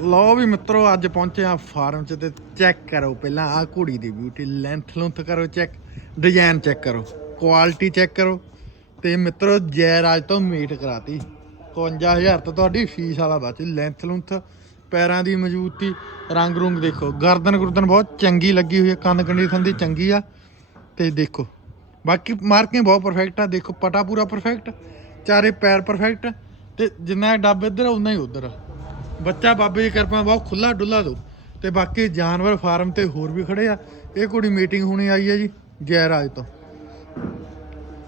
ਲਓ ਵੀ ਮਿੱਤਰੋ, ਅੱਜ ਪਹੁੰਚੇ ਆ ਫਾਰਮ 'ਚ ਤੇ ਚੈੱਕ ਕਰੋ ਪਹਿਲਾਂ ਆ ਘੋੜੀ ਦੀ ਬਿਊਟੀ ਲੈਂਥ ਲੁੰਥ ਕਰੋ ਚੈੱਕ ਡਿਜ਼ਾਈਨ ਚੈੱਕ ਕਰੋ ਕੁਆਲਿਟੀ ਚੈੱਕ ਕਰੋ ਤੇ ਮਿੱਤਰੋ, ਜੈਰਾਜ ਤੋਂ ਮੀਟ ਕਰਾਤੀ। 51000 ਤਾਂ ਤੁਹਾਡੀ ਫੀਸ ਵਾਲਾ ਬਚ ਲੈਂਥ ਲੁੰਥ, ਪੈਰਾਂ ਦੀ ਮਜ਼ਬੂਤੀ, ਰੰਗ ਰੁੰਗ ਦੇਖੋ। ਗਰਦਨ ਗੁਰਦਨ ਬਹੁਤ ਚੰਗੀ ਲੱਗੀ ਹੋਈ ਹੈ ਕੰਨ ਕੰਡੀ ਦੀ ਚੰਗੀ ਆ। ਤੇ ਦੇਖੋ, ਬਾਕੀ ਮਾਰਕਿੰਗ ਬਹੁਤ ਪਰਫੈਕਟ ਆ, ਦੇਖੋ ਪਟਾ ਪੂਰਾ ਪਰਫੈਕਟ ਚਾਰੇ ਪੈਰ ਪਰਫੈਕਟ ਤੇ ਜਿੰਨਾ ਡੱਬ ਇੱਧਰ ਉਨਾ ਹੀ ਉੱਧਰ ਬੱਚਾ ਬਾਬੇ ਦੀ ਕਿਰਪਾ ਬਹੁਤ ਖੁੱਲਾ ਡੁੱਲਾ ਦੋ। ਤੇ ਬਾਕੀ ਜਾਨਵਰ ਫਾਰਮ ਤੇ ਹੋਰ ਵੀ ਖੜੇ ਆ। ਇਹ ਕੁੜੀ ਮੀਟਿੰਗ ਹੋਣੀ ਆਈ ਹੈ ਜੀ ਜੈ ਰਾਜ ਤੋਂ।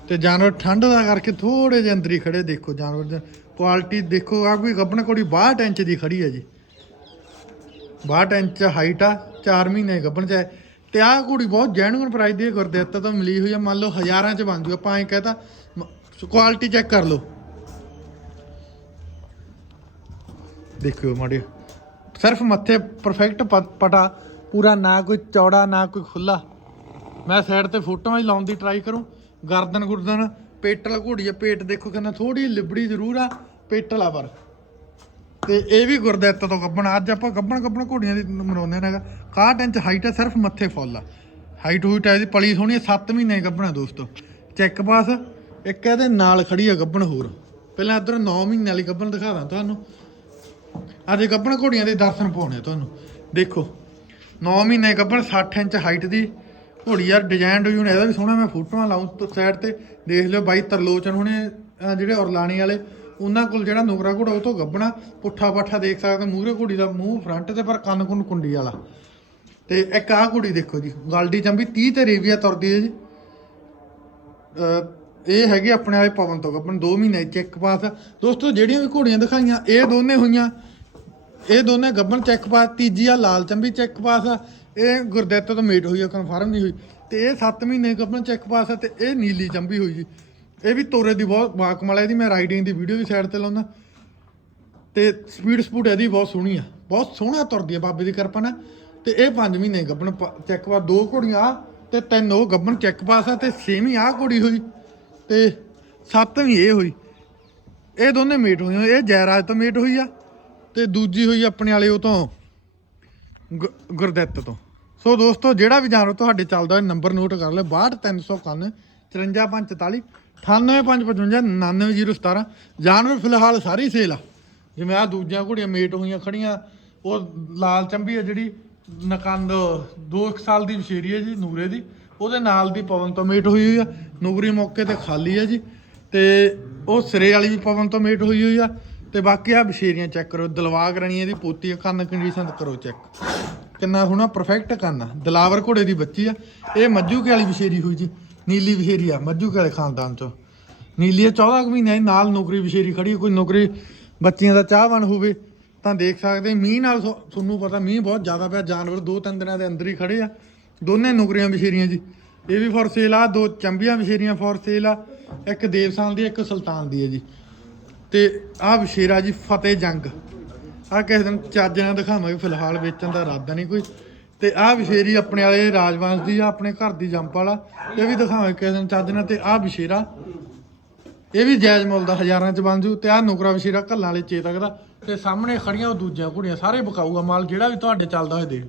ਤੇ ਜਾਨਵਰ ਠੰਡ ਦਾ ਕਰਕੇ ਥੋੜੇ ਜਿਹੇ ਅੰਦਰ ਹੀ ਖੜੇ, ਦੇਖੋ ਜਾਨਵਰ ਦੀ ਕੁਆਲਿਟੀ ਦੇਖੋ ਆ ਕੋਈ ਗੱਬਣ ਕੁੜੀ 62 ਇੰਚ ਦੀ ਖੜੀ ਹੈ ਜੀ। 62 ਇੰਚ ਹਾਈਟ ਆ 4 ਮਹੀਨੇ ਗੱਬਣ ਚ ਹੈ ਤੇ ਆਹ ਕੁੜੀ ਬਹੁਤ ਜੈਨੂਇਨ ਪ੍ਰਾਈਸ ਦੀ ਗੁਰਦੇਵਤਾ ਤੋਂ ਮਿਲੀ ਹੋਈ ਆ। ਮੰਨ ਲਓ ਹਜ਼ਾਰਾਂ ਚ ਬਣ ਜੂ। ਆਪਾਂ ਐਂ ਕਹਤਾ ਕੁਆਲਿਟੀ ਚੈੱਕ ਕਰ ਲਓ। ਦੇਖਿਓ ਮਾੜੀ। ਸਿਰਫ ਮੱਥੇ ਪਰਫੈਕਟ ਪਟਾ। ਪੂਰਾ ਨਾ ਕੋਈ ਚੌੜਾ, ਨਾ ਕੋਈ ਖੁੱਲਾ ਮੈਂ ਸਾਈਡ ਤੇ ਫੋਟੋਆਂ ਹੀ ਲਾਉਣ ਦੀ ਟਰਾਈ ਕਰੂੰ। ਗਰਦਨ ਗੁਰਦਨ, ਪੇਟਲ ਘੋੜੀ ਆ ਪੇਟ ਦੇਖੋ ਕਿੰਨਾ ਥੋੜੀ ਲਿਬੜੀ ਜ਼ਰੂਰ ਆ, ਪੇਟਲ ਆ ਪਰ। ਤੇ ਇਹ ਵੀ ਗੁਰਦਿੱਤ ਤੋਂ ਗੱਬਣ ਅੱਜ ਆਪਾਂ ਗੱਬਣ ਗੱਬਣ ਘੋੜੀਆਂ ਦੀ ਮਨਾਉਂਦੇ ਨੇ 61 ਇੰਚ ਹਾਈਟ ਆ, ਸਿਰਫ ਮੱਥੇ ਫੁੱਲ ਆ। ਹਾਈਟ ਹੂਟ ਹੈ ਦੀ ਪਲੀ ਸੋਹਣੀ 7 ਮਹੀਨੇ ਗੱਬਣਾ ਦੋਸਤੋ। Check pass. ਇੱਕ ਇਹਦੇ ਨਾਲ ਖੜੀ ਆ ਗੱਬਣ ਹੋਰ। ਪਹਿਲਾਂ ਇਧਰ 9 ਮਹੀਨੇ ਵਾਲੀ ਗੱਬਣ ਦਿਖਾ ਦਾਂ ਤੁਹਾਨੂੰ। ਅੱਜ ਗੱਬਣ ਘੋੜੀਆਂ ਦੇ ਦਰਸ਼ਨ ਪਾਉਣੇ ਤੁਹਾਨੂੰ। ਦੇਖੋ 9 ਮਹੀਨੇ ਗੱਬਣ 60 ਇੰਚ ਹਾਈਟ ਦੀ ਘੋੜੀ ਯਾਰ ਡਿਜ਼ਾਈਨ ਡਿਜ਼ਾਈਨ ਇਹਦਾ ਵੀ ਸੋਹਣਾ ਮੈਂ ਫੋਟੋਆਂ ਲਾਉਂ ਸਾਈਡ ਤੇ। ਦੇਖ ਲਿਓ ਬਾਈ ਤਰਲੋਚਨ ਹੁਣੇ ਜਿਹੜੇ ਔਰਲਾਣੀ ਵਾਲੇ, ਉਹਨਾਂ ਕੋਲ ਜਿਹੜਾ ਨੁਕਰਾ ਘੋੜਾ ਉਹ ਤੋਂ ਗੱਬਣਾ ਪੁੱਠਾ ਪਾਠਾ ਦੇਖ ਸਕਦੇ ਮੂਹਰੇ ਘੋੜੀ ਦਾ ਮੂੰਹ ਫਰੰਟ ਤੇ ਪਰ ਕੰਨ ਕੁੰਨ ਕੁੰਡੀ ਵਾਲਾ। ਤੇ ਇੱਕ ਆਹ ਘੋੜੀ ਦੇਖੋ ਜੀ, ਗਲਡੀ ਚੰਬੀ 30 ਤੇ ਰੇਵੀਆ ਤੁਰਦੀ ਹੈ ਜੀ। ਇਹ ਹੈਗੇ ਆਪਣੇ ਵਾਲੇ ਪਵਨ ਤੋਂ ਗੱਬਣ 2 ਮਹੀਨੇ ਚੈੱਕ ਪਾਸ। ਦੋਸਤੋ, ਜਿਹੜੀਆਂ ਵੀ ਘੋੜੀਆਂ ਦਿਖਾਈਆਂ, ਇਹ ਦੋਨੇ ਹੋਈਆਂ। ਇਹ ਦੋਨੇ ਗੱਬਣ ਚੈੱਕ ਪਾਸ ਤੀਜੀ ਆ ਲਾਲ ਚੰਬੀ ਚੈੱਕ ਪਾਸ ਆ। ਇਹ ਗੁਰਦਿੱਤ ਤੋਂ ਮੇਟ ਹੋਈ ਆ ਕਨਫਰਮ ਨਹੀਂ ਹੋਈ। ਤੇ ਇਹ 7 ਮਹੀਨੇ ਗੱਬਣ ਚੈੱਕ ਪਾਸ ਆ ਤੇ ਇਹ ਨੀਲੀ ਚੰਬੀ ਹੋਈ ਜੀ ਇਹ ਵੀ ਤੋਰੇ ਦੀ ਬਹੁਤ ਬਾਕਮਾਲ ਹੈ ਇਹਦੀ ਮੈਂ ਰਾਈਡਿੰਗ ਦੀ ਵੀਡੀਓ ਵੀ ਸਾਈਡ ਤੇ ਲਾਉਂਦਾ ਤੇ ਸਪੀਡ ਸਪੂਟ ਇਹਦੀ ਬਹੁਤ ਸੋਹਣੀ ਆ। ਬਹੁਤ ਸੋਹਣਾ ਤੁਰਦੀ ਆ ਬਾਬੇ ਦੀ ਕਿਰਪਾ ਨਾਲ। ਤੇ ਇਹ 5 ਮਹੀਨੇ ਗੱਬਣ ਚੈੱਕ ਪਾਸ ਦੋ ਘੋੜੀਆਂ ਆ ਤੇ ਤਿੰਨ ਉਹ ਗੱਬਣ ਚੈੱਕ ਪਾਸ ਆ ਤੇ ਛੇਵੀਂ ਆ ਘੋੜੀ ਹੋਈ। ਤੇ ਸੱਤਵੀਂ ਇਹ ਹੋਈ। ਇਹ ਦੋਨੇ ਮੇਟ ਹੋਈਆਂ, ਇਹ ਜੈਰਾਜ ਤੋਂ ਮੇਟ ਹੋਈ ਆ। ਤੇ ਦੂਜੀ ਹੋਈ ਆਪਣੇ ਵਾਲੇ ਉਹ ਤੋਂ, ਗੁ- ਗੁਰਦਿੱਤ ਤੋਂ। ਸੋ ਦੋਸਤੋ, ਜਿਹੜਾ ਵੀ ਜਾਨਵਰ ਤੁਹਾਡੇ ਚੱਲਦਾ ਹੋਵੇ ਨੰਬਰ ਨੋਟ ਕਰ ਲਿਓ 62391 54544 98555 99017 ਜਾਨਵਰ ਫਿਲਹਾਲ ਸਾਰੀ ਸੇਲ ਆ। ਜਿਵੇਂ ਆ ਦੂਜੀਆਂ ਘੋੜੀਆਂ, ਮੇਟ ਹੋਈਆਂ ਖੜੀਆਂ, ਉਹ ਲਾਲ ਚੰਬੀ ਆ ਜਿਹੜੀ, ਨਕੰਦ 2 ਸਾਲ ਦੀ ਵਿਸ਼ੇਰੀ ਹੈ ਜੀ, ਨੂਰੇ ਦੀ। ਉਹਦੇ ਨਾਲ ਦੀ ਪਵਨ ਤੋਂ ਮੇਟ ਹੋਈ ਹੋਈ ਆ। ਨੂਰੀ ਮੌਕੇ ਤੇ ਖਾਲੀ ਆ ਜੀ। ਤੇ ਉਹ ਸਿਰੇ ਵਾਲੀ ਵੀ ਪਵਨ ਤੋਂ ਮੇਟ ਹੋਈ ਹੋਈ ਆ। ਤੇ ਬਾਕੀ ਆ ਵਿਸ਼ੇਰੀਆਂ ਚੈੱਕ ਕਰੋ, ਦਲਵਾਗ ਰਣੀ ਦੀ ਪੋਤੀ ਆ ਕੰਨ ਕੰਡੀਸ਼ਨ ਕਰੋ ਚੈੱਕ ਕਿੰਨਾ ਸੋਹਣਾ ਪਰਫੈਕਟ ਕੰਨ ਆ। ਦਲਾਵਰ ਘੋੜੇ ਦੀ ਬੱਚੀ ਆ। ਇਹ ਮੱਜੂ ਕੇ ਵਾਲੀ ਵਿਸ਼ੇਰੀ ਹੋਈ ਜੀ, ਨੀਲੀ ਵਿਸ਼ੇਰੀ ਆ ਮੱਜੂ ਕੇ ਵਾਲੇ ਖਾਨਦਾਨ ਚੋਂ। ਨੀਲੀ 14 ਕੁ ਮਹੀਨੇ ਨਾਲ ਨੌਕਰੀ ਵਿਸ਼ੇਰੀ ਖੜੀ ਕੋਈ ਨੌਕਰੀ ਬੱਚੀਆਂ ਦਾ ਚਾਹਵਾਨ ਹੋਵੇ, ਤਾਂ ਦੇਖ ਸਕਦੇ ਮੀਂਹ ਨਾਲ ਸੋ- ਤੁਹਾਨੂੰ ਪਤਾ ਮੀਂਹ ਬਹੁਤ ਜ਼ਿਆਦਾ ਪਿਆ, ਜਾਨਵਰ ਦੋ ਤਿੰਨ ਦਿਨਾਂ ਦੇ ਅੰਦਰ ਹੀ ਖੜੇ ਆ। ਦੋਨੇ ਨੌਕਰੀਆਂ ਵਿਸ਼ੇਰੀਆਂ ਜੀ। ਇਹ ਵੀ ਫੋਰ ਸੇਲ ਆ, ਦੋ ਚੰਬੀਆਂ ਵਿਸ਼ੇਰੀਆਂ ਫੋਰ ਸੇਲ ਆ, ਇੱਕ ਦੇਵਸਾਨ ਦੀ, ਇੱਕ ਸੁਲਤਾਨ ਦੀ ਹੈ ਜੀ। ਤੇ ਆਹ ਵਿਸ਼ੇਰਾ ਜੀ ਫਤਿਹ ਜੰਗ। ਆਹ ਕਿਸੇ ਦਿਨ ਚੱਜ ਨਾਲ ਦਿਖਾਵਾਂਗੇ, ਫਿਲਹਾਲ ਵੇਚਣ ਦਾ ਇਰਾਦਾ ਨਹੀਂ ਕੋਈ। ਤੇ ਆਹ ਵਿਸ਼ੇਰੀ ਆਪਣੇ ਵਾਲੇ ਰਾਜਵੰਸ਼ ਦੀ ਆ, ਆਪਣੇ ਘਰ ਦੀ ਜੰਪ ਵਾਲਾ। ਇਹ ਵੀ ਦਿਖਾਵਾਂਗੇ ਕਿਸੇ ਦਿਨ ਚੱਜ ਨਾਲ ਤੇ ਆਹ ਵਿਸ਼ੇਰਾ ਇਹ ਵੀ ਜਾਇਜ਼ ਮੁੱਲ ਦਾ ਹਜ਼ਾਰਾਂ ਚ ਬਣ ਜੂ ਤੇ ਆਹ ਨੁਕਰਾ ਵਿਸ਼ੇਰਾ ਘੱਲਾਂ ਵਾਲੇ ਚੇਤਕ ਦਾ। ਤੇ ਸਾਹਮਣੇ ਖੜੀਆਂ ਉਹ ਦੂਜੀਆਂ ਕੁੜੀਆਂ ਸਾਰੇ ਬਕਾਊਗਾ ਮਾਲ ਜਿਹੜਾ ਵੀ ਤੁਹਾਡੇ ਚੱਲਦਾ ਹੋਏ ਦੇਖ